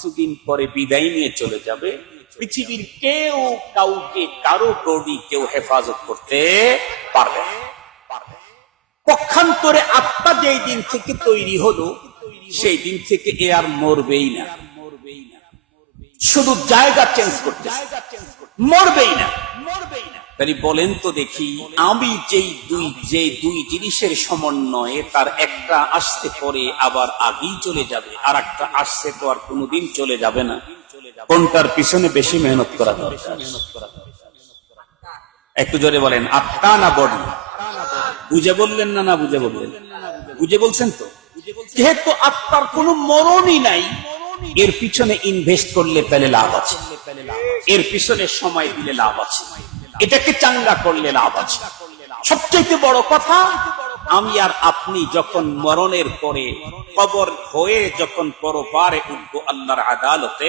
কিছুদিন পরে বিদায় নিয়ে চলে যাবে। পৃথিবীর কেউ কাউকে কারো বডি কেউ হেফাজত করতে পারবে না। পক্ষান্তরে আত্মা যেই দিন থেকে তৈরি হলো সেই দিন থেকে এ আর মরবেই না, শুধু জায়গা চেঞ্জ করতে, মরবেই না। তাই বলেন তো দেখি, আমি যে দুই জিনিসের সমন্বয়ে তার একটা আসতে পরে আবার আগেই চলে যাবে, আর একটা আসছে তো আর কোনোদিন চলে যাবে না, কোনটার পিছনে বেশি মেহনত করা দরকার? একটু জোরে বলেন, আত্মা না বডি? বুঝে বললেন না? না বুঝে বললেন? বুঝে বলছেন তো। যেহেতু আত্মার কোনো মরণই নাই, এর পিছনে ইনভেস্ট করলে পেলে লাভ আছে, এর পিছনে সময় দিলে লাভ আছে, এটাকে চাঙ্গা করলে লাভ আছে। সবচেয়ে বড় কথা, আমি আর আপনি যখন মরণের পরে কবর হয়ে যখন পরপারে উঠবো আল্লাহর আদালতে,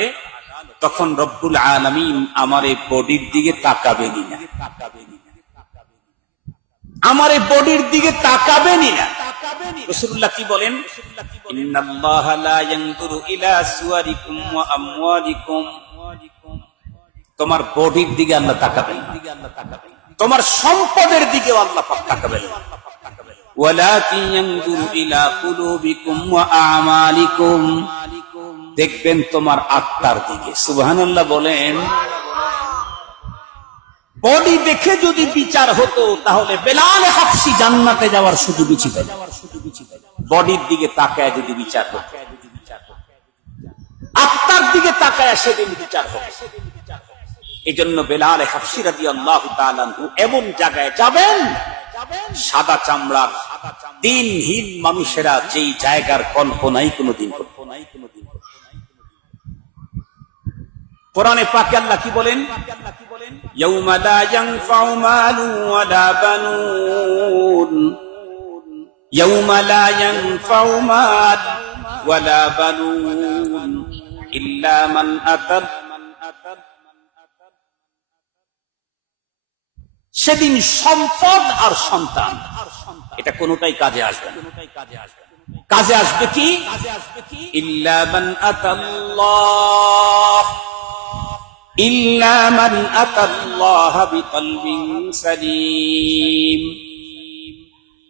তখন রব্বুল আলামিন আমার এই বডির দিকে তাকাবেনই না, আমার এই বডির দিকে তাকাবেনই না। রাসূলুল্লাহ কি বলেন? ইন্নাল্লাহা লা ইয়ানজুরু ইলা সুওয়ারিকুম ওয়া আমওয়ালিকুম। তোমার বডির দিকে আল্লাহ তাকাবেন না, তোমার সম্পদের দিকেও আল্লাহ পাক তাকাবেন না, ওয়ালাকিন ইয়ানজুরু ইলা কুলুবিকুম ওয়া আমালিকুম। দেখবেন তোমার আত্মার দিকে। সুবহানাল্লাহ বলেন। বডি দেখে যদি বিচার হতো তাহলে বেলাল হাফসি জান্নাতে যাওয়ার সুযোগ ছিল। বডির দিকে তাকায় যদি বিচার হতো, আত্মার দিকে তাকায় সেদিন বিচার হতো। এই জন্য বেলাল হাফসি রাদিয়াল্লাহু তাআলা আনহু এমন জায়গায় যাবেন, সাদা চামড়ার দিনহীন মানুষেরা যেই জায়গার কল্পনাই কোনোদিন করতো না। কোরআনে পাকে আল্লাহ কি বলেন? ইয়াউমা লা ইয়ানফাউ মালু ওয়ালা বানুন, ইয়াউমা লা ইয়ানফাউ মাল ওয়ালা বানুন ইল্লা মান আতা। সেদিন সম্পদ আর সন্তান এটা কোনোটাই কাজে আসবে না। কাজে আসবে কি? ইল্লা মান আতাল্লাহ, ইল্লা মান আতাল্লাহ বিকলবিন সালিম।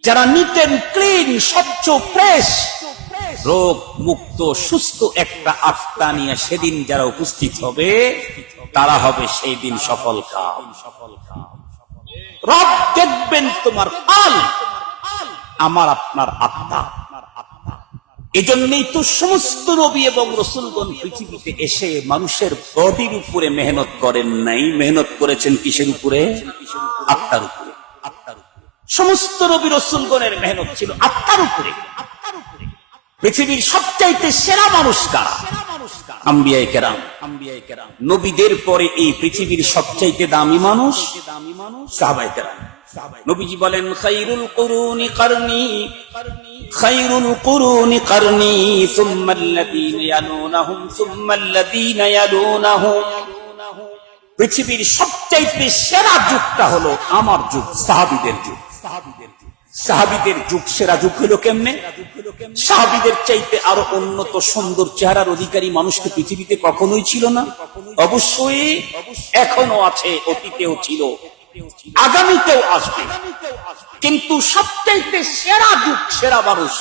যারা নিট এন্ড ক্লিন, স্বচ্ছ, ফ্রেশ, রোগ মুক্ত সুস্থ একটা আত্মা নিয়ে সেদিন যারা উপস্থিত হবে, তারা হবে সেই দিন সফল কাম। রব দেখবেন তোমার ফল, আমার আপনার আত্মা। এজন্যই তো সমস্ত নবী এবং রাসূলগণ পৃথিবীতে এসে মানুষের বডির উপরে মেহনত করেন নাই, মেহনত করেছেন কিসের উপরে? আত্মার উপরে। সমস্ত নবী রাসূলগণের মেহনত ছিল আত্মার উপরে। পৃথিবীর সবচাইতে সেরা মানুষ কারা? আম্বিয়ায়ে কেরাম। নবীদের পরে এই পৃথিবীর সবচাইতে দামি মানুষ সাহাবায়ে কেরাম। নবীজি বলেন, খায়রুল কুরুনি কারনি, খায়রুল কুরুনি কারনি সুম্মাল্লাযীনা ইয়ালুনাহুম সুম্মাল্লাযীনা ইয়ালুনাহুম। পৃথিবীর সবচাইতে সেরা যুগটা হলো আমার যুগ, সাহাবীদের যুগ। সাহাবীদের যুগ সেরা যুগ হলো কেমনে? সাহাবীদের চাইতে আরো উন্নত সুন্দর চেহারার অধিকারী মানুষ তো পৃথিবীতে কখনোই ছিল না। অবশ্যই এখনো আছে, অতীতেও ছিল, আগামীতেও আসবে। কিন্তু সবচাইতে সেরা যুগ, সেরা মানুষ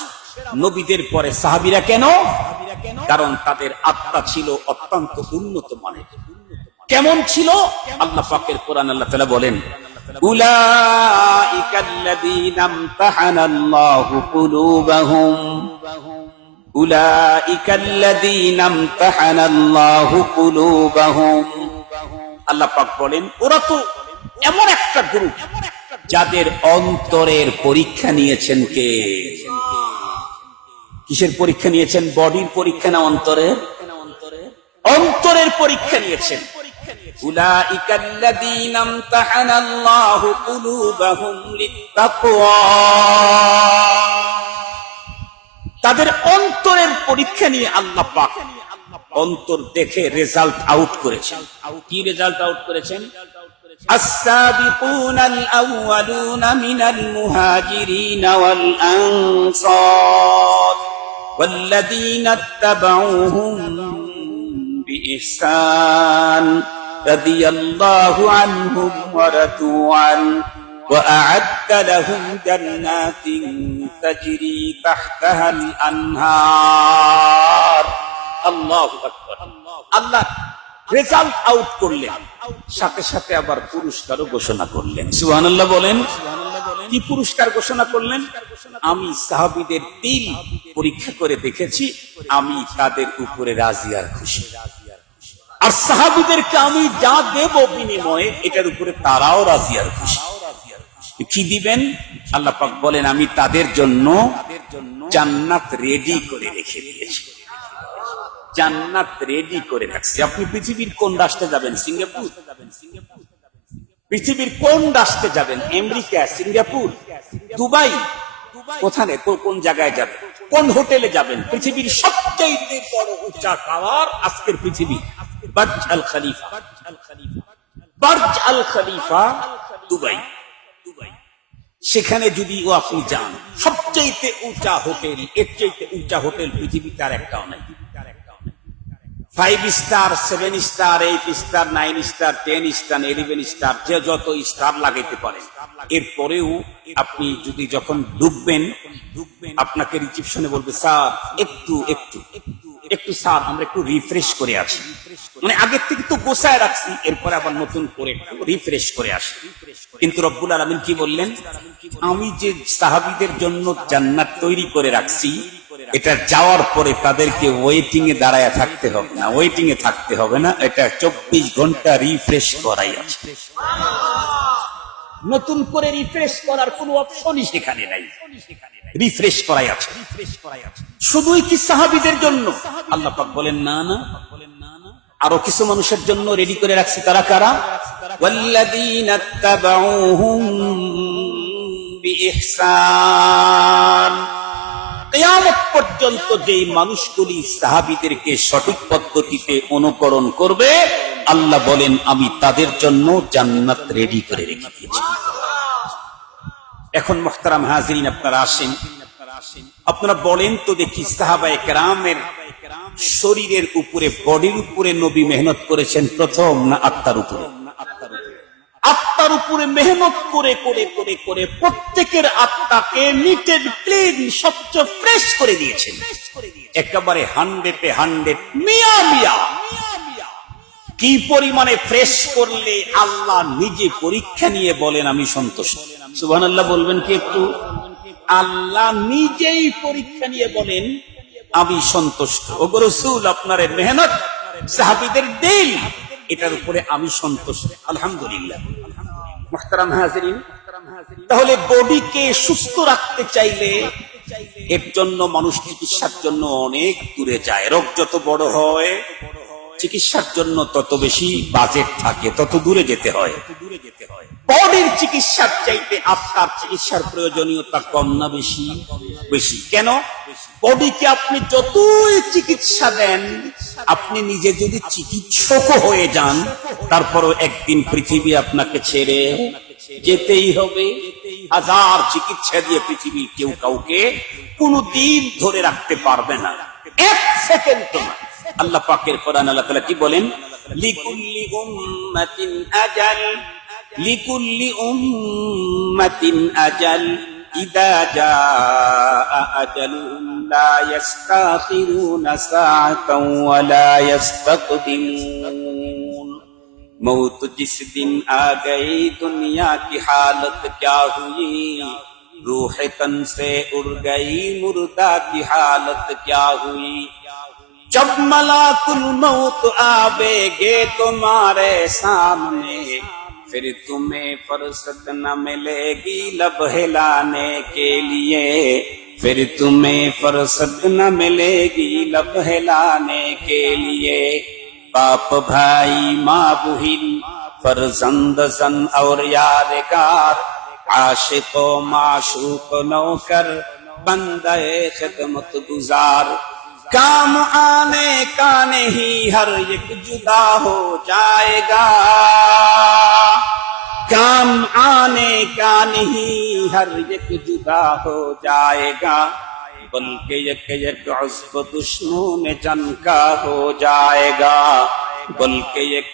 নবীদের পরে সাহাবীরা। কেন? কারণ তাদের আত্মা ছিল অত্যন্ত উন্নত মানের। কেমন ছিল? আল্লাহ পাকের কোরআন আল্লাহ তাআলা বলেন, উলাইকাল্লাযীনা ইমতাহানাল্লাহু কুলুবাহুম, উলাইকাল্লাযীনা ইমতাহানাল্লাহু কুলুবাহুম। আল্লাহ পাক বলেন, ওরা তো এমন একটা গ্রুপ যাদের অন্তরের পরীক্ষা নিয়েছেন। কে? কিসের পরীক্ষা নিয়েছেন? বডির পরীক্ষা না অন্তরের? অন্তরের পরীক্ষা নিয়েছেন। উলাইকাল্লাযীনা ইমতাহানাল্লাহু কুলুবাহুম লিত্তাকওয়া। তাদের অন্তরের পরীক্ষা নিয়ে আল্লাহ পাক অন্তর দেখে রেজাল্ট আউট করেছেন। কি রেজাল্ট আউট করেছেন? السابقون الأولون من المهاجرين والأنصار والذين اتبعوهم بإحسان رضي الله عنهم ورضوا عنه وأعد لهم جنات تجري تحتها الأنهار الله أكبر আল্লাহ রেজাল্ট আউট করলেন, সাথে সাথে আবার পুরস্কারও ঘোষণা করলেন। সুবহানাল্লাহ বলেন। কি পুরস্কার ঘোষণা করলেন? আমি সাহাবীদের দিল পরীক্ষা করে দেখেছি, আমি তাদের উপরে রাজি আর খুশি, আর সাহাবীদেরকে আমি যা দেব বিনিময়ে এটার উপরে তারাও রাজি আর খুশি। কি দিবেন? আল্লাহ পাক বলেন, আমি তাদের জন্য জান্নাত রেডি করে রেখে দিয়েছি। জান্নাত রেডি করে রাখছি। আপনি পৃথিবীর কোন রাষ্ট্রে যাবেন? সিঙ্গাপুর? পৃথিবীর কোন রাষ্ট্রে যাবেন? আমেরিকা, সিঙ্গাপুর, দুবাই, কোথায় কোন জায়গায় যাবেন? কোন হোটেলে যাবেন? পৃথিবীর সবচেয়ে বড় উঁচা টাওয়ার আজকের পৃথিবী বার্জ আল খলিফা। বার্জ আল খলিফা দুবাই। সেখানে যদিও আপনি যান, সবচেয়ে উঁচা হোটেল, এর চাইতে উঁচা হোটেল পৃথিবীতে আর একটাও নাই। 5 star, 7 star, 8 star, 9 star, 10 star, 11 star, যে যত স্টার লাগাইতে পারেন। এরপরেও আপনি যদি যখন ঢুকবেন, আপনাকে রিসেপশনে বলবে, স্যার একটু একটু একটু স্যার আমরা একটু রিফ্রেশ করে আসি, মানে আগের থেকে তো গোছায় রাখছি, এরপরে আবার নতুন করে রিফ্রেশ করে আসি। কিন্তু রব্বুল আলামিন কি বললেন? আমি যে সাহাবীদের জন্য জান্নাত তৈরি করে রাখছি, এটা যাওয়ার পরে তাদেরকে ওয়েটিং এ দাঁড়ায় থাকতে হবে না, ওয়েটিং এ থাকতে হবে না, এটা 24 ঘন্টা রিফ্রেশ করাই আছে। নতুন করে রিফ্রেশ করার কোনো অপশনই সেখানে নাই, রিফ্রেশ করাই আছে। শুধুই কি সাহাবীদের জন্য? আল্লাহ পাক বলেন না না, আরো কিছু মানুষের জন্য রেডি করে রাখছি। তারা কারা? ওয়াল্লাযীনা তাবাউহুম বিইহসান। কিয়ামত পর্যন্ত যেই মানুষগুলি সাহাবীদেরকে সঠিক পদ্ধতিতে অনুকরণ করবে, আল্লাহ বলেন আমি তাদের জন্য জান্নাত রেডি করে রেখে দিয়েছি। এখন মুহতারাম হাজিরিন, আপনারা আসেন, আপনারা বলেন তো দেখি, সাহাবায়ে কেরামের শরীরের উপরে, বডির উপরে নবী মেহনত করেছেন প্রথম, না আত্মার উপরে? আত্মার উপরে মেহনত করে করে করে করে প্রত্যেকের আত্মাকে নিট এন্ড ক্লিন, স্বচ্ছ, ফ্রেশ করে দিয়েছেন, একেবারে 100-এ 100 মিয়া মিয়া। কি পরিমাণে ফ্রেশ করলে আল্লাহ নিজে পরীক্ষা নিয়ে বলেন আমি সন্তুষ্ট। সুবহানাল্লাহ বলবেন কি একটু? আল্লাহ নিজেই পরীক্ষা নিয়ে বলেন আমি সন্তুষ্ট। ওগো রাসূল, আপনার মেহনত, সাহাবীদের দিল, এটার উপরে আমি সন্তুষ্ট, আলহামদুলিল্লাহ। মুহতারাম হাজিরিন, তাহলে বডিকে সুস্থ রাখতে চাইলে এর জন্য মানুষ চিকিৎসার জন্য অনেক দূরে যায়। রোগ যত বড় হয়, চিকিৎসার জন্য তত বেশি বাজেট থাকে, তত দূরে যেতে হয়। বডির চিকিৎসার চাইতে আত্মার চিকিৎসার প্রয়োজনীয়তা কম না বেশি? বেশি। কেন? বডিকে আপনি যতই চিকিৎসা দেন, আপনি নিজে যদি চিকিৎসকও হয়ে যান, তারপরও একদিন পৃথিবী আপনাকে ছেড়ে যেতেই হবে। হাজার চিকিৎসা দিয়ে পৃথিবীর কেউ কাউকে কোনদিন ধরে রাখতে পারবে না, এক সেকেন্ড না। আল্লাহ পাকের কোরআন, আল্লাহ তাআলা কি বলেন? লিকুল্লি উম্মাতিন আজাল, লিকুল্লি উম্মাতিন আজাল, ইদা জাআ আজালুহুম লা ইস্তাখিরুনা সাআতান ওয়া লা ইস্তাকদিমুন। मौत जिस दिन आ गई दुनिया की हालत क्या हुई, रूह तन से उड़ गई मुर्दा की हालत क्या हुई। जब मलाकुल मौत आवेगे तुम्हारे सामने, फिर तुम्हें फुर्सत न मिलेगी लब हिलाने के लिए, फिर तुम्हें फुर्सत न मिलेगी लब हिलाने के लिए। बाप भाई माँ बहिन फरजंद सन और यारगार, आशिक व माशूक नौकर बंदे खिदमत गुजार, काम आने का नहीं हर एक जुदा हो जाएगा, काम आने का नहीं हर एक जुदा हो जाएगा। बल्कि एक उज़्व दुश्मन जन का हो जाएगा, बल्कि एक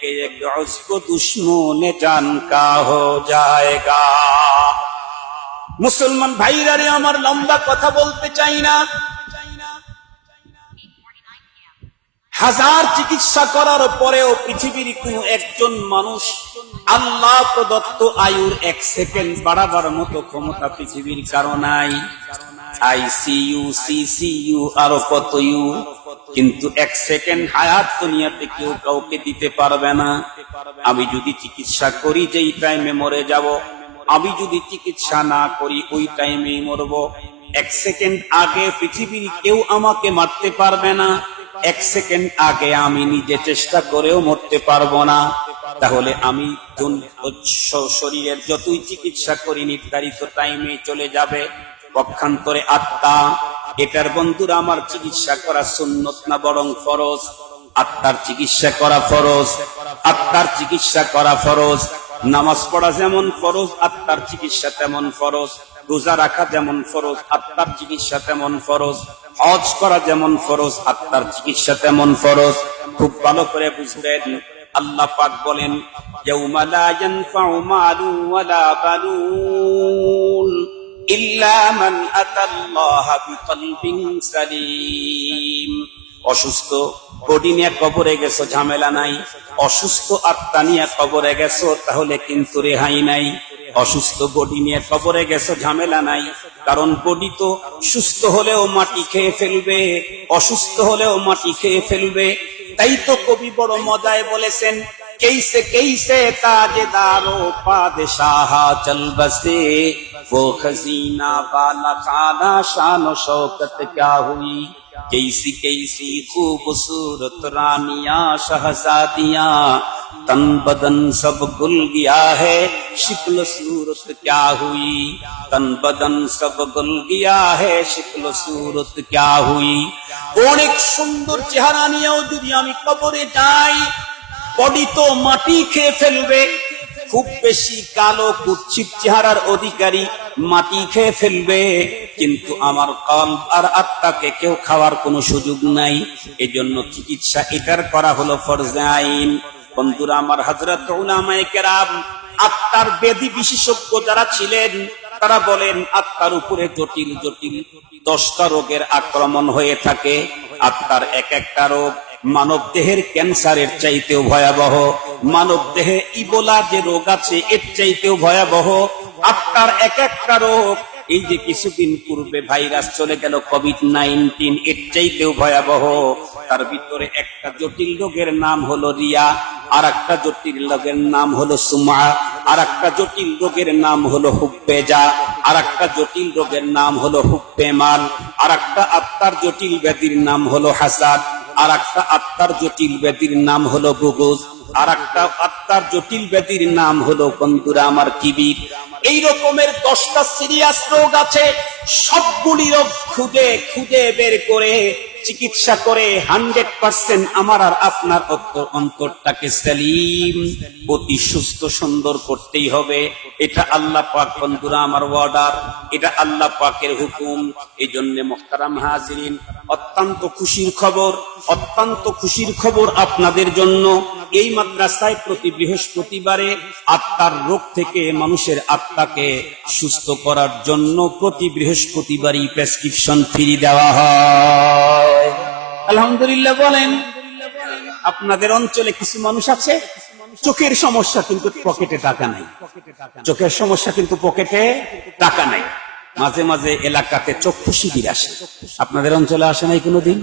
उज़्व दुश्मन जन का हो जाएगा। মুসলমান ভাইরা রে আমার লম্বা কথা বলতে চাই না। হাজার চিকিৎসা করার পরেও পৃথিবীর কোন একজন মানুষ আল্লাহ প্রদত্ত আয়ুর 1 সেকেন্ড বাড়াবার মতো ক্ষমতা পৃথিবীর কারো নাই। আইসিইউ, সিসিইউ, আরো কত ইউ, কিন্তু 1 সেকেন্ড হায়াত দুনিয়াতে কেউ কাউকে দিতে পারবে না। আমি যদি চিকিৎসা করি যেই টাইমে মরে যাব, আমি যদি চিকিৎসা না করি ওই টাইমেই মরব। 1 সেকেন্ড আগে পৃথিবীর কেউ আমাকে মারতে পারবে না, 1 সেকেন্ড আগে আমি নিজে চেষ্টা করেও মরতে পারবো না। তাহলে আমি শরীরের যতই চিকিৎসা করি নির্ধারিত টাইমে চলে যাবে। পক্ষান্তরে আত্মা, এটার বন্ধুরা আমার চিকিৎসা করা সুন্নত না বরং ফরজ। আত্মার চিকিৎসা করা ফরজ, আত্মার চিকিৎসা করা ফরজ। নামাজ পড়া যেমন ফরজ, আত্মার চিকিৎসা তেমন ফরজ। রোজা রাখা যেমন ফরজ, আত্মার চিকিৎসা তেমন ফরজ। হজ করা যেমন ফরজ, আত্মার চিকিৎসা তেমন ফরজ। খুব ভালো করে বুঝবেন, আল্লাহ পাক বলেন ইয়াউমা লা ইয়ানফাউ মালু ওয়ালা বানুন ইল্লা মান আতাল্লাহা বিকলবিন সালিম। অসুস্থ বডি নিয়ে কবরে গেছো, ঝামেলা নাই। অসুস্থ আত্মা নিয়ে কবরে গেছো, তাহলে কিন্তু রেহাই নাই। অসুস্থ বডি নিয়ে কবরে গেছো, ঝামেলা নাই, কারণ বডি তো সুস্থ হলেও মাটি খেয়ে ফেলবে, অসুস্থ হলেও মাটি খেয়ে ফেলবে। তাই তো কবি বড় মজায় বলেছেন, कैसे कैसे ताजदारो पादशाह चल बसे, वो खजीना वाला खाना शान शौकत क्या हुई। कैसी कैसी खूबसूरत रानियां शहजादियां, तन बदन सब गुल गया है, शिक्ल सूरत क्या हुई। तन बदन सब गुल गया है, शिक्ल सूरत क्या हुई। অনেক সুন্দর চেহারা নিয়েও যদি আমি কবরে যাই, বডি তো মাটি খেয়ে ফেলবে। খুব বেশি কালো কুৎসিত চেহারার অধিকারী মাটি খেয়ে ফেলবে, কিন্তু আমার কলব আর আত্মাকে কেউ খাওয়ার কোনো সুযোগ নাই। এজন্য চিকিৎসা এটার করা হলো ফরজে আইন। বন্ধুরা আমার, হযরত উলামায়ে কেরাম, আত্মার বেদি বিশেষজ্ঞ যারা ছিলেন, তারা বলেন আত্মার উপরে জটিল জটিল 10টা রোগের আক্রমণ হয়ে থাকে। আত্মার এক একটা রোগ মানব দেহের ক্যান্সারের চাইতেও ভয়াবহ, মানব দেহে ইবোলা যে রোগ আছে এর চাইতেও ভয়াবহ। আত্মার এক একটা রোগ, এই যে কিছুদিন পূর্বে ভাইরাস চলে গেল কোভিড-19, এর চাইতেও ভয়াবহ। তার ভিতরে একটা জটিল রোগের নাম হলো রিয়া, আর একটা জটিল রোগের নাম হলো সুমা, আর একটা জটিল রোগের নাম হলো হুব্বেজা, আর একটা জটিল রোগের নাম হলো হুব্বেমাল, আর একটা আত্মার জটিল ব্যাধির নাম হলো হাসাদ, আর একটা আত্মার জটিল ব্যাধির নাম হলো বুগুজ, আর একটা আত্মার জটিল ব্যাধির নাম হলো বন্ধুরা আমার কিবির। এই রকমের 10টা সিরিয়াস রোগ আছে। সবগুলি রোগ খুঁজে খুঁজে বের করে চিকিৎসা করে 100% আমার আর আপনার অন্তরটাকে সালিম, অতি সুস্থ সুন্দর করতেই হবে। এটা আল্লাহ পাক বন্ধুরা আমার অর্ডার, এটা আল্লাহ পাকের হুকুম। এই জন্য মুহতারাম হাজিরিন, অত্যন্ত খুশির খবর, অত্যন্ত খুশির খবর আপনাদের জন্য। এই মাদ্রাসায় প্রতি বৃহস্পতিবারে আত্মার রোগ থেকে মানুষের আত্মাকে সুস্থ করার জন্য প্রতি বৃহস্পতিবারই প্রেসক্রিপশন ফ্রি দেওয়া হয়। আলহামদুলিল্লাহ বলেন। আপনাদের অঞ্চলে কিছু মানুষ আছে চোখের সমস্যা কিন্তু পকেটে টাকা নাই, চোখের সমস্যা কিন্তু পকেটে টাকা নাই। মাঝে মাঝে এলাকাতে চক্ষু শিবির আসে, আপনাদের অঞ্চলে আসে নাই কোনোদিন?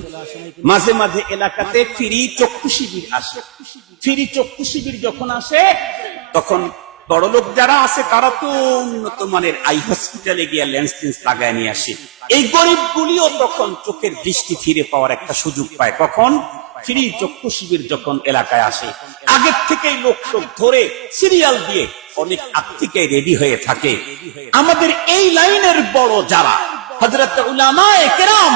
মাঝে মাঝে এলাকাতে ফ্রি চক্ষু শিবির আসে। ফ্রি চক্ষু শিবির যখন আসে, তখন বড় লোক যারা আছে তারা তো উন্নত মানের আই হসপিটালে গিয়ে লেন্স টেন্স লাগায় নিয়ে আসে। এই গরিব গুলিও তখন চোখের দৃষ্টি ফিরে পাওয়ার একটা সুযোগ পায়। কখন? ফ্রি চক্ষু শিবির যখন এলাকায় আসে। আগের থেকেই লোক ধরে সিরিয়াল দিয়ে অনেক আগ থেকে রেডি হয়ে থাকে। আমাদের এই লাইনের বড় যারা হযরত উলামায়ে কেরাম,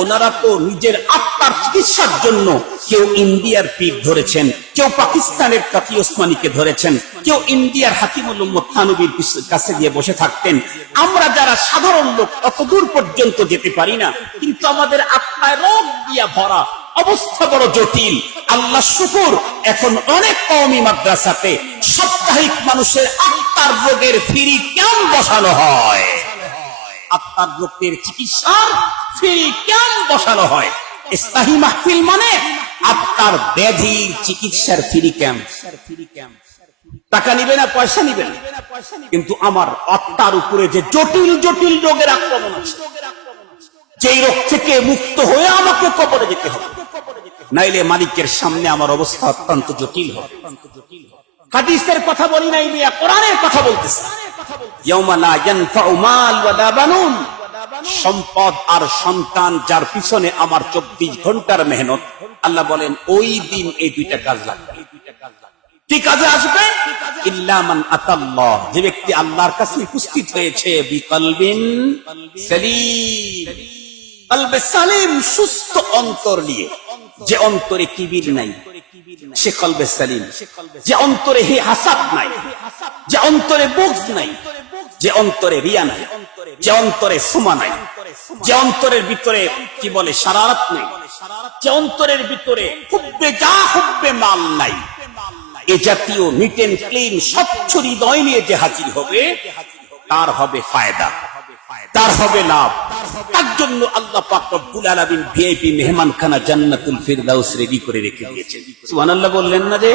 ওনারা তো নিজের আত্মার চিকিৎসার জন্য কেউ ইন্ডিয়ার পীর ধরেছেন, কেউ পাকিস্তানের কাকি ওসমানীকে ধরেছেন, কেউ ইন্ডিয়ার হাকিমুল উম্মত থানবীর কাছে গিয়ে বসে থাকতেন। আমরা যারা সাধারণ লোক অত দূর পর্যন্ত যেতে পারি না, কিন্তু আমাদের আত্মায় রোগ দিয়া ভরা, অবস্থা বড় জটিল। আল্লাহ শুকুর, এখন অনেক কওমি মাদ্রাসাতে সাপ্তাহিক মানুষের আত্মার রোগের ফ্রি ক্যাম্প বসানো হয়। আত্মার রোগের চিকিৎসার ফ্রি ক্যাম্প বসানো হয়। ইসলাহি মাহফিল মানে আত্মার ব্যাধির চিকিৎসার ফ্রি ক্যাম্প। টাকা নিবে না, পয়সা নিবে না, কিন্তু আমার আত্মার উপরে যে জটিল জটিল রোগের আক্রমণ আছে, যেই রোগ থেকে মুক্ত হয়ে আমাকে কবরে যেতে হবে, নাইলে মালিকের সামনে আমার অবস্থা অত্যন্ত জটিল হবে। হাদিসের কথা বলি নাই মিয়া, কোরআনের কথা বলতেছি। ইয়াউমা লা ইয়ানফাউ মাল ওয়ালা বানুন, সম্পদ আর সন্তান যার পিছনে আমার 24 ঘন্টার মেহনত, আল্লাহ বলেন ওই দিন এই দুইটা কাজ লাগবে। কি কাজে আসবে? ইল্লা মান আতাল্লাহ, যে ব্যক্তি আল্লাহর কাছে উপস্থিত হয়েছে বিকলবিন সালিম, কলবে সালিম, সুস্থ অন্তর নিয়ে। যে অন্তরে কিবির নাই সে কলবে সালিম, যে অন্তরে হে হাসাদ নাই, যে অন্তরে বুগজ নাই, যে অন্তরে রিয়া নাই, যে অন্তরে সুমা নাই, যে অন্তরের ভিতরে কি বলে শারারত নাই, যে অন্তরের ভিতরে হুব্বে যা হুব্বে মাল নাই, এ জাতীয় নিট এন্ড ক্লিন স্বচ্ছ হৃদয় নিয়ে যে হাজির হবে তার হবে ফায়দা, তার হবে লাভ। তার জন্য আল্লাহ পাক রব্বুল আলামিন ভিআইপি মেহমানখানা জান্নাতুল ফিরদাউস রেডি করে রেখে দিয়েছেন। সুবহানাল্লাহ বললেন না যে?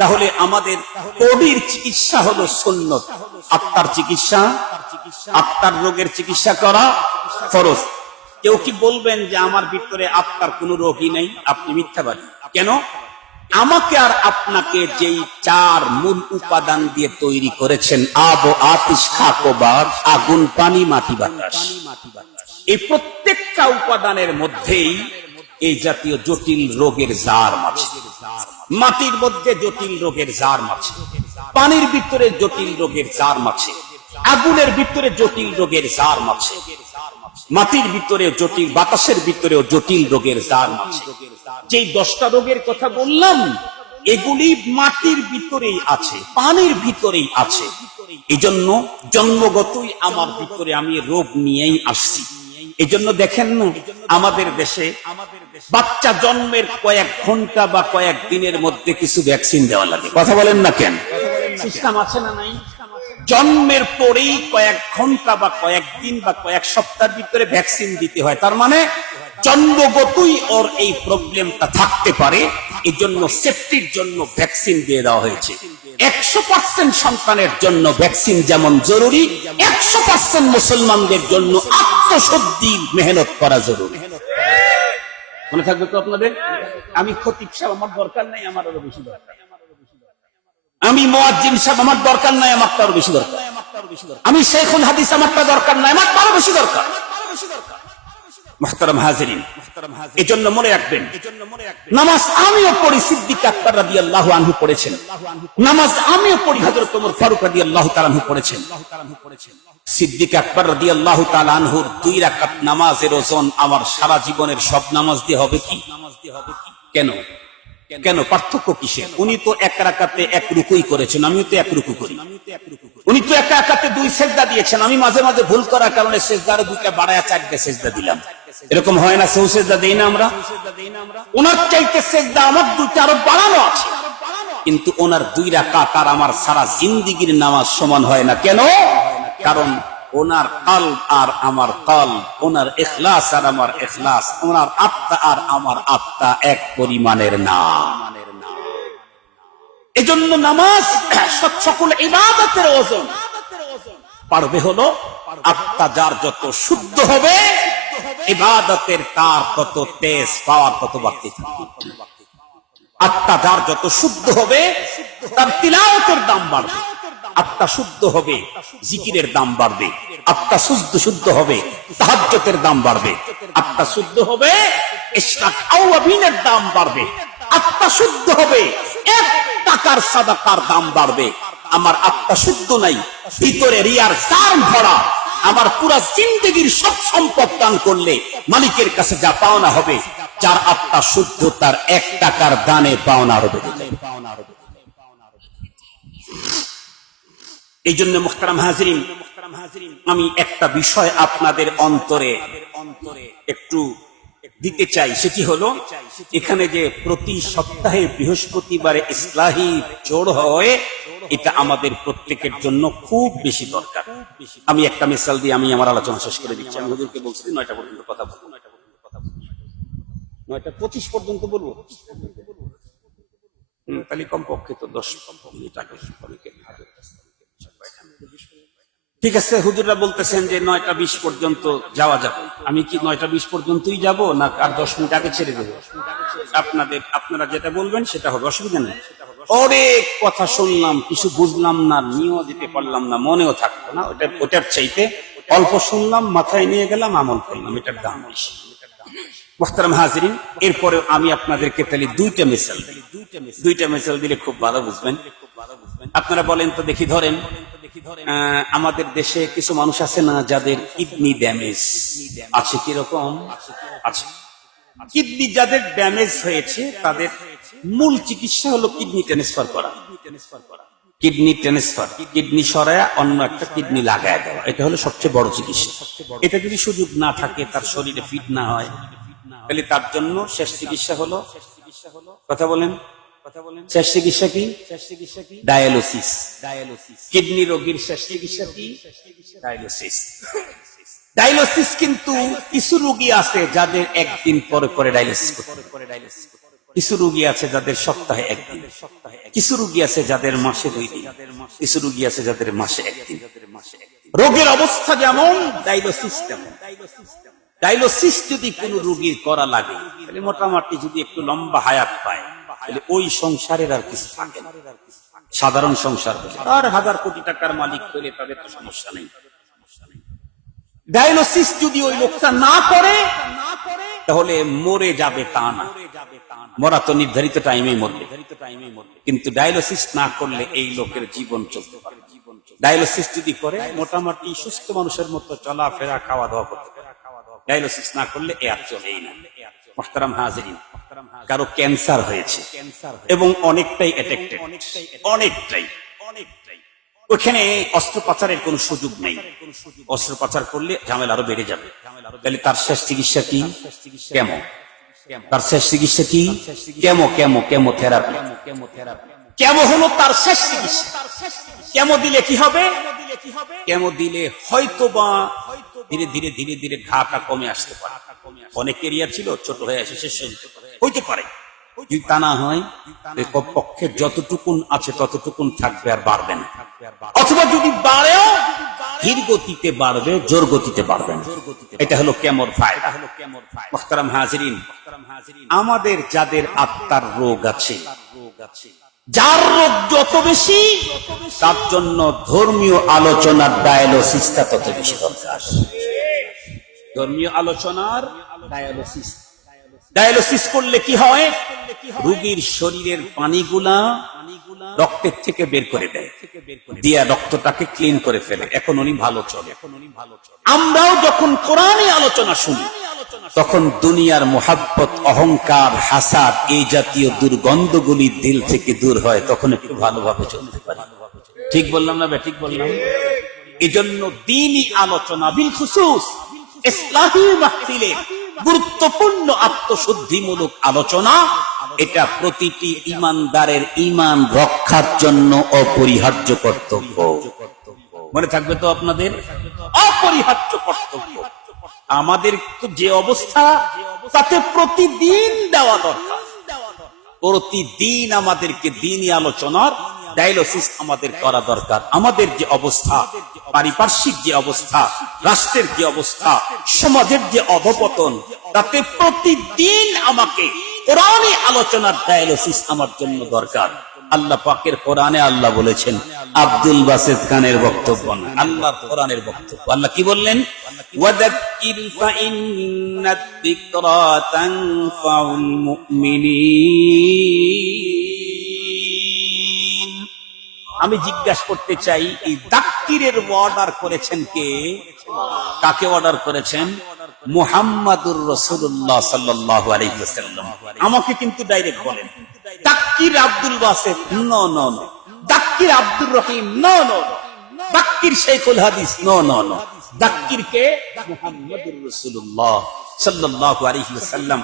তাহলে আমাদের বডির চিকিৎসা হলো সুন্নত, আত্মার চিকিৎসা, আত্মার রোগের চিকিৎসা করা ফরজ। কেউ কি বলবেন যে আমার ভিতরে আত্মার কোনো রোগই নাই? আপনি মিথ্যাবাদী। কেন? আমাকে আর আপনাকে যেই 4 মূল উপাদান দিয়ে তৈরি করেছেন, আব ও আতিশ, খাক ও বাদ, আগুন, পানি, মাটি, বাতাস, এই প্রত্যেকটা উপাদানের মধ্যেই এই জাতীয় জটিল রোগের জার্ম আছে। মাটির মধ্যে জটিল রোগের জার্ম আছে, পানির ভিতরে জটিল রোগের জার্ম আছে, আগুনের ভিতরে জটিল রোগের জার্ম আছে, মাটির ভিতরে জটিল, বাতাসের ভিতরেও জটিল রোগের জার্ম আছে। যেই 10টা রোগের কথা বললাম এগুলি মাটির ভিতরেই আছে, পানির ভিতরেই আছে। এই জন্য জন্মগতই আমার ভিতরে আমি রোগ নিয়েই আসছি। এই জন্য দেখেন না আমাদের দেশে বাচ্চা জন্মের কয়েক ঘন্টা বা কয়েক দিনের মধ্যে কিছু ভ্যাকসিন দেওয়া লাগে। কথা বলেন না কেন? সিস্টেম আছে না নাই? জন্মের পরেই কয়েক ঘন্টা বা কয়েক দিন বা কয়েক সপ্তাহের ভিতরে ভ্যাকসিন দিতে হয়। তার মানে জন্মগতই ওর এই প্রবলেমটা থাকতে পারে, এই জন্য সেফটির জন্য ভ্যাকসিন দিয়ে দেওয়া হয়েছে। 100% সন্তানের জন্য ভ্যাকসিন যেমন জরুরি, 100% মুসলমানদের জন্য আত্মশুদ্ধির মেহনত করা জরুরি। মনে থাকবে তো আপনাদের? আমি খতিব সাহেব আমার দরকার নাই, আমার আরো বেশি দরকার। আমি মুয়াজ্জিন সাহেব আমার দরকার নাই, আমার আরো বেশি দরকার। আমি শেখুল হাদিস আমার দরকার নাই, আমার আরো বেশি দরকার। মুহতারাম হাজিরিন, এজন্য মনে রাখবেন, নামাজ আমিও পড়ি, সিদ্দিক আকবর রাদিয়াল্লাহু আনহু পড়েছেন। নামাজ আমিও পড়ি, হযরত ওমর ফারুক রাদিয়াল্লাহু তাআলা আনহু পড়েছেন। সিদ্দিক আকবর রাদিয়াল্লাহু তাআলা আনহুর 2 রাকাত নামাজের ওজন আমার সারা জীবনের সব নামাজ দিয়ে হবে কি? কেন? কেন? পার্থক্য কিসে? উনি তো 1 রাকাতে 1 রুকুই করেছেন, আমিও তো 1 রুকু করি। উনি তো 1 রাকাতে 2 সিজদা দিয়েছেন, আমি মাঝে মাঝে ভুল করার কারণে সিজদার 2টা বাড়ায়া 4টে সিজদা দিলাম। এরকম হয় না? সৌ সিজদা দেই না আমরা? ওনার চাইতে সিজদা আমার 2টা আরো বাড়ানো আছে, কিন্তু ওনার 2 রাকাত আর আমার সারা জিন্দেগীর নামাজ সমান হয় না। কেন? কারণ ওনার কলব আর আমার কলব, ওনার ইখলাস আর আমার ইখলাস, ওনার আত্মা আর আমার আত্মা এক পরিমাণের না। এজন্য নামাজ সকল ইবাদতের ওজন পারবে হলো আত্মা যার যত শুদ্ধ হবে, ইবাদতের তার তত তেজ, পাওয়ার তত বাড়তে থাকবে। আত্মা যার যত শুদ্ধ হবে তার তিলাওয়াতের দাম বাড়বে, আত্মা শুদ্ধ হবে জিকিরের দাম বাড়বে, আত্মা শুদ্ধ হবে তাহাজ্জুদের দাম বাড়বে, আত্মা শুদ্ধ হবে ইশরাক আওয়াবিনের দাম বাড়বে, আত্মা শুদ্ধ হবে 1 টাকার সাদাকার দাম বাড়বে। আমার আত্মা শুদ্ধ নাই, ভিতরে রিয়ার জার্ম ভরা, আমার পুরা জিন্দেগীর সব সম্পদ দান করলে মালিকের কাছে যা পাওনা হবে, যার আত্মা শুদ্ধ তার 1 টাকার দানে পাওনা আরো বেড়ে যাবে। এই জন্য মুহতারাম হাজিরিন, আমি একটা বিষয় আপনাদের অন্তরে একটু দিতে চাই, সেটি হলো এখানে যে প্রতি সপ্তাহে বৃহস্পতিবারে ইসলাহি জোড় হয়, এটা আমাদের প্রত্যেকের জন্য খুব বেশি দরকার। আমি একটা মিসাল দিয়ে আমি আমার আলোচনা শেষ করে দিচ্ছি। আমি হুজুরকে বলছি 9টা পর্যন্ত কথা বলবো, 9:25 পর্যন্ত বলবো। তাহলে কমপক্ষে তো 10 মিনিট আগে ঠিক আছে। হুজুররা বলতেছেন যে 9:20 পর্যন্ত যাওয়া যাবে। আমি কি 9:20 পর্যন্তই যাব, না আর 10 মিনিট আগে ছেড়ে দেবো? আপনারা যেটা বলবেন সেটা হবে, অসুবিধা নেই। অনেক কথা শুনলাম, কিছু বুঝলাম না, নিয়েও দিতে পারলাম না, মনেও থাকতো না। ওটার চাইতে অল্প শুনলাম, মাথায় নিয়ে গেলাম, আমল করলাম, এটার দাম বেশি। মুহতারাম হাজিরিন, এরপরে আমি আপনাদেরকে তাহলে দুইটা মিসাল দিলে খুব ভালো বুঝবেন। আপনারা বলেন তো দেখি, ধরেন আমাদের দেশে কিছু মানুষ আছে না যাদের কিডনি ড্যামেজ আছে। কিরকম আছে? কিডনি যাদের ড্যামেজ হয়েছে তাদের মূল চিকিৎসা হলো কিডনি ট্রান্সফার করা। কিডনি সরায়া অন্য একটা কিডনি লাগায় দেওয়া, এটা হলো সবচেয়ে বড় চিকিৎসা। এটা যদি সুযোগ না থাকে, তার শরীরে ফিট না হয়, তাহলে তার জন্য শেষ চিকিৎসা হলো, কথা বলেন, শেষ চিকিৎসা কি? ডায়ালিসিস। কিডনি রোগীর শেষ চিকিৎসা কি? ডায়ালিসিস। কিন্তু কিছু রোগী আছে যাদের একদিন পরে পরে ডায়ালিসিস করতে, কিছু রোগী আছে যাদের সপ্তাহে একদিন, কিছু রোগী আছে যাদের মাসে 2 দিন, কিছু রোগী আছে যাদের মাসে 1 দিন। রোগের অবস্থা যেমন ডায়ালিসিস তেমন। ডায়ালিসিস যদি কোনো রোগীর করা লাগে, তাহলে মোটামুটি যদি একটু লম্বা হায়াত পায়, তাহলে ওই সংসারের আর কিছু থাকে না। সাধারণ সংসার হলে আর 1000 কোটি টাকার মালিক হলে তাদের তো সমস্যা নেই। ডায়ালিসিস যদি ওই লোকটা না করে, তাহলে মরে যাবে তা না, মরা তো নির্ধারিত টাইমেই মরবে, কিন্তু ডায়ালিসিস না করলে এই লোকের জীবন চলতে পারে। ডায়ালিসিস যদি করে, মোটামুটি সুস্থ মানুষের মতো চলাফেরা, খাওয়া দাওয়া করতে পারে। ডায়ালিসিস না করলে এ আর চলেই না। মুহতারাম হাজিরিন, কারো ক্যান্সার হয়েছে এবং অনেকটাই অ্যাটেক্টেড, অনেকটাই, ওখানে অস্ত্রোপচারের কোনো সুযোগ নেই। অস্ত্রোপচার করলে ঝামেলা আরো বেড়ে যাবে। তাহলে তার শেষ চিকিৎসা কি? কেমো। তার শেষ চিকিৎসা কি? কেমোথেরাপি। কেমো হলো তার শেষ চিকিৎসা। কেমো দিলে কি হবে? কেমো দিলে হয়তোবা ধীরে ধীরে ধীরে ধীরে ঘাটা কমে আসতে পারে। অনেক এরিয়া ছিল ছোট হয়ে এসে শেষ হইতে পারে, যদি তা না হয় পক্ষে যতটুকুন আছে ততটুকুন থাকবে, আর বাড়বে না। অথবা যদি বাড়েও ধীর গতিতে বাড়বে, জোর গতিতে বাড়বে না। এটা হলো কেমোর ফায়দা। মুহতারাম হাজিরিন, আমাদের যাদের আত্মার রোগ আছে, যার রোগ যত বেশি, তার জন্য ধর্মীয় আলোচনার ডায়ালিসিসটা তত বেশি দরকার। ধর্মীয় আলোচনার ডায়ালিসিস করলে কি হয়? রোগীর শরীরের পানিগুলা রক্তের থেকে বের করে দেয়, দিয়া রক্তটাকে ক্লিন করে ফেলে। এখন উনি ভালো চলে। আমরাও যখন কোরআনে আলোচনা শুনি, তখন দুনিয়ার মোহাব্বত, অহংকার, হাসাদ, এই জাতীয় দুর্গন্ধগুলি দিল থেকে দূর হয়, তখন একটু ভালোভাবে চলতে পারি। ঠিক বললাম না? ঠিক বললাম। এই জন্য দ্বীনি আলোচনা, বিল খুসুস ইসলাহি মাহফিলে গুরুত্বপূর্ণ আত্মশুদ্ধিমূলক আলোচনা, এটা প্রতিটি ইমানদারের ইমান রক্ষার জন্য অপরিহার্য কর্তব্য। মনে থাকবে তো আপনাদের? অপরিহার্য কর্তব্য। আমাদের তো যে অবস্থা, তাতে প্রতিদিন দেওয়া দরকার। প্রতিদিন আমাদেরকে দ্বীনি আলোচনার ডায়ালিসিস আমাদের করা দরকার। আমাদের যে অবস্থা, পারিপার্শ্বিক যে অবস্থা, রাষ্ট্রের যে অবস্থা, সমাজের যে অধপতন, তাতে প্রতিদিন আমাকে কোরআনে আলোচনার ডায়ালিসিস আমার জন্য দরকার। আল্লাহ পাকের কোরআনে আল্লাহ বলেছেন, আব্দুল বাসিত খানের বক্তব্য না, আল্লাহর কোরআনের বক্তব্য। আল্লাহ কি বললেন? ওয়াযাক্কির ফাইন্নাদ যিকরা তানফাউল মুমিনিন। আমি জিজ্ঞাসা করতে চাই, এই দাক্কিরের অর্ডার করেছেন কে? কাকে অর্ডার করেছেন? মুহাম্মাদুর রাসূলুল্লাহ সাল্লাল্লাহু আলাইহি ওয়াসাল্লাম। আমাকে কিন্তু ডাইরেক্ট বলেন, তাক্কির Abdul Baset, no no no. তাক্কির Abdur Rahim, no no no. তাক্কির শাইখুল হাদিস, নো নো নো। তাক্কির কে? মুহাম্মাদুর রাসূলুল্লাহ সাল্লাল্লাহু আলাইহি ওয়াসাল্লাম।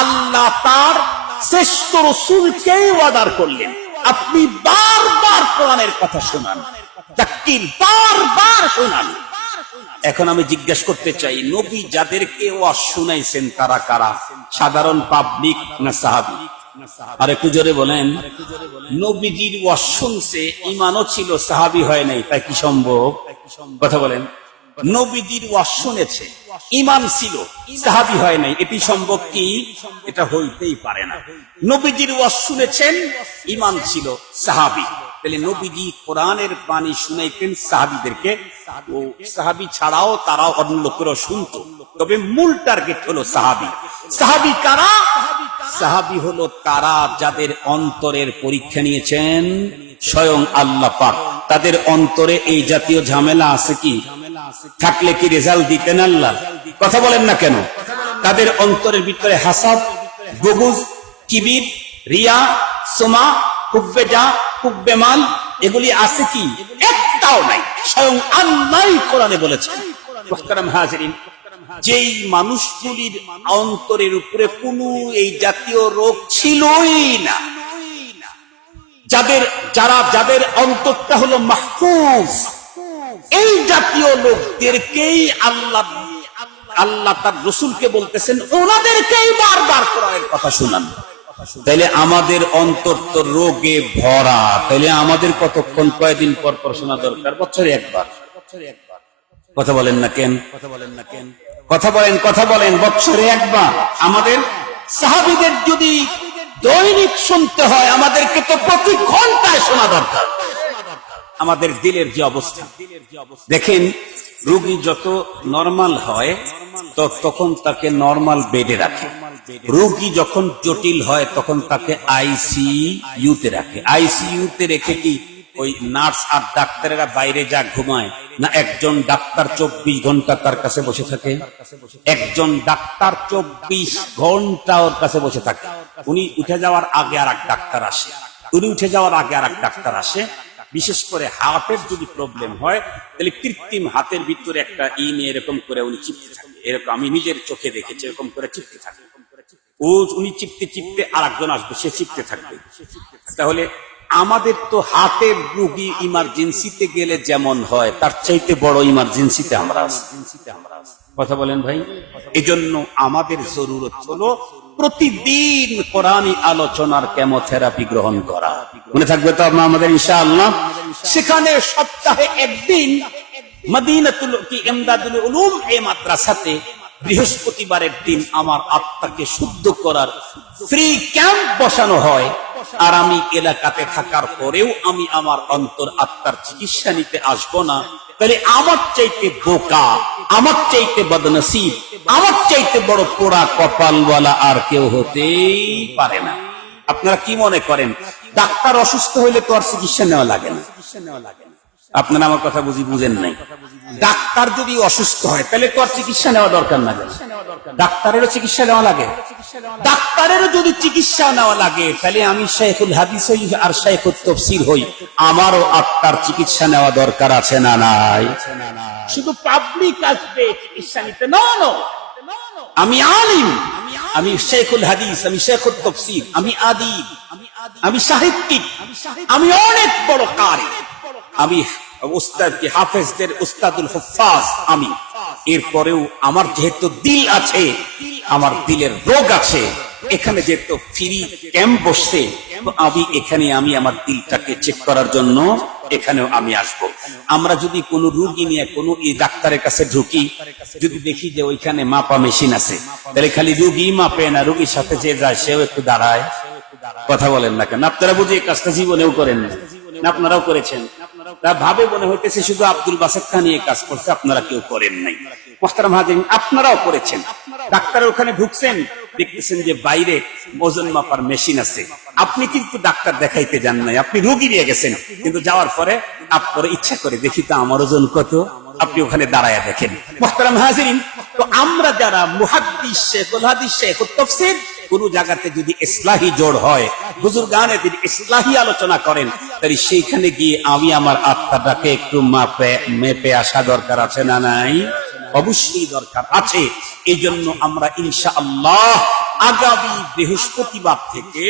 আল্লাহ তার শ্রেষ্ঠ রাসূলকে অর্ডার করলেন, আপনি বারবার কোরআনের কথা শোনান, তাক্কির বারবার শোনান। এখন আমি জিজ্ঞেস করতে চাই, নবী যাদেরকে ওয়াজ শুনাইছেন তারা কারা? সাধারণ পাবলিক না সাহাবী? আর একটু জোরে বলেন। নবীজির ওয়াজ শুনছে, ঈমানও ছিল, সাহাবী হয় নাই, তা কি সম্ভব? কথা বলেন। নবীজির ওয়াজ শুনেছে, ঈমান ছিল, সাহাবী হয় নাই, এটি সম্ভব কি? এটা হইতেই পারে না। নবীজির ওয়াজ শুনেছেন, ঈমান ছিল, সাহাবী। তাহলে নবীজি কোরআনের বাণী শুনাইতেন সাহাবীদেরকে, ও সাহাবী ছাড়াও তারাও অন্য লোকেরও শুনতো, তবে মূল টার্গেট হলো সাহাবী। সাহাবী কারা? সাহাবী হলো তারা যাদের অন্তরের পরীক্ষা নিয়েছেন স্বয়ং আল্লাহ পাক। তাদের অন্তরে এই জাতীয় ঝামেলা আছে কি? থাকলে কি রেজাল্ট দিতেন আল্লাহ? কথা বলেন না কেন? তাদের অন্তরের ভিতরে হাসাদ, বুগুজ, কিবির, রিয়া, সুমা, হুব্বে যা, হুব্বে মাল, এগুলি আছে কি? একটাও নাই। স্বয়ং আল্লাহ কোরআনে বলেছেন। মুহতারাম হাজিরিন, যেই মানুষগুলির অন্তরের উপরে কোনো এই জাতীয় রোগ ছিলই না, যাদের অন্তরটা হলো মাহফুজ, এই জাতীয় লোকদেরকেই আল্লাহ তার রাসূলকে বলতেছেন, ওনাদেরকেই বারবার কোরআনের কথা শোনান। তাইলে আমাদের অন্তর তো রোগে ভরা, তাইলে আমাদের কতক্ষণ, কয়দিন পর পর শোনা দরকার? বছরে একবার। কথা বলেন না কেন? কথা বলেন, বছরে একবার। আমাদের সাহাবীদের যদি দৈনিক শুনতে হয়, আমাদেরকে তো প্রতি ঘন্টায় শোনা দরকার। আমাদের দিলের যে অবস্থা দেখেন, রোগী যত নরমাল হয় তখন তাকে নরমাল বেডে রাখে। রোগী যখন জটিল হয় তখন তাকে আইসিইউতে রাখে। আইসিইউতে রেখে কি ওই নার্স আর ডাক্তারেরা বাইরে যা ঘুমায় না? একজন ডাক্তার 24 ঘন্টা তার কাছে বসে থাকে। একজন ডাক্তার 24 ঘন্টা ওর কাছে বসে থাকে। উনি উঠে যাওয়ার আগে আর এক ডাক্তার আসে। বিশেষ করে হার্টের যদি প্রবলেম হয়, তাহলে কৃত্রিম হাতের ভিতরে একটা নিয়ে এরকম করে উনি চিপতে থাকে। এরকম আমি নিজের চোখে দেখেছি, এরকম করে চিপতে থাকে। উনি চিপতে আর একজন আসবে, সে চিপতে থাকবে। তাহলে আমাদের তো হার্টের রোগী ইমার্জেন্সিতে গেলে যেমন হয়, তার চাইতে বড় ইমার্জেন্সিতে আমরা আছি। কথা বলেন ভাই। এজন্য আমাদের জরুরত হলো প্রতিদিন কোরআনী আলোচনার কেমোথেরাপি গ্রহণ করা। মনে থাকবে তো আমাদের ইনশাআল্লাহ? সেখানে সপ্তাহে একদিন মদিনাতুল ইমদাদুল উলুম এই মাদ্রাসাতে বৃহস্পতিবারের দিন আমার আত্মাকে শুদ্ধ করার ফ্রি ক্যাম্প বসানো হয়। আর আমি এলাকাতে থাকার পরেও আমি আমার অন্তর আত্মার চিকিৎসা নিতে আসবো না, তাহলে আমার চাইতে বোকা, আমার চাইতে বদনসিব, আমার চাইতে বড় পোড়া কপালওয়ালা আর কেউ হতেই পারে না। আপনারা কি মনে করেন ডাক্তার অসুস্থ হইলে তো আর চিকিৎসা নেওয়া লাগে না? আপনারা আমার কথা বুঝেন নাই। ডাক্তার যদি অসুস্থ হয় তাহলে তো আর চিকিৎসা নেওয়া দরকার না। ডাক্তারেরও চিকিৎসা নেওয়া লাগে। ডাক্তারেরও যদি চিকিৎসা নেওয়া লাগে, তাহলে আমি শাইখুল হাদিস হই আর শাইখুত তাফসীর হই, আমারও আত্মার চিকিৎসা নেওয়া দরকার আছে না নাই? শুধু পাবলিক আসবে চিকিৎসা নিতে? না, আমি আলিম, আমি শাইখুল হাদিস, আমি শাইখুত তাফসীর, আমি আদিব, আমি সাহিত্যিক, আমি অনেক বড় কারি, আমি উস্তাদ কি হাফেজদের উস্তাদুল হুফাজ আমি। এরপরেও আমার যেহেতু দিল আছে, আমার দিলের রোগ আছে, এখানে যেহেতু ফ্রি ক্যাম্প বসছে, আমি আমার দিলটাকে চেক করার জন্য এখানেও আমি আসবো। আমরা যদি কোনো রোগী নিয়ে কোনো ডাক্তারের কাছে ঢুকি, যদি দেখি যে ওইখানে মাপা মেশিন আছে, তাহলে খালি রোগী মাপে না, রোগীর সাথে যে যায় সেও একটু দাঁড়ায়। কথা বলেন না কেন? আপনারা বুঝি এই কাজটা জীবনেও করেন না? আপনারাও করেছেন। তা ভাবে মনে হইতেছে শুধু আব্দুল বাসেত খান এই কাজ করছে, আপনারা কেউ করেন নাই। মুহতারাম হাজিরিন, আপনারাও করেছেন। ডাক্তারের ওখানে ঢুকছেন, দেখতেছেন যে বাইরে ওজন মাপার মেশিন আছে। আপনি কিন্তু ডাক্তার দেখাইতে যান নাই, আপনি রোগী নিয়ে গেছেন। কিন্তু যাওয়ার পরে আপনার ইচ্ছা করে দেখি তো আমার ওজন কত, আপনি ওখানে দাঁড়ায় দেখেন। মুহতারাম হাজিরিন, তো আমরা যারা মুহাদ্দিস, শেখুল হাদিস, শেখুত তাফসীর, কোন জায়গাতে যদি ইসলাহি জোড় হয়, বুজুর্গানে যদি ইসলাহি আলোচনা করেন, তাহলে সেইখানে গিয়ে আমি আমার আত্মাটাকে একটু মেপে আসা দরকার আছে না নাই? অবশ্যই দরকার আছে। এই জন্য আমরা ইনশাআল্লাহ আগামী বৃহস্পতিবার থেকে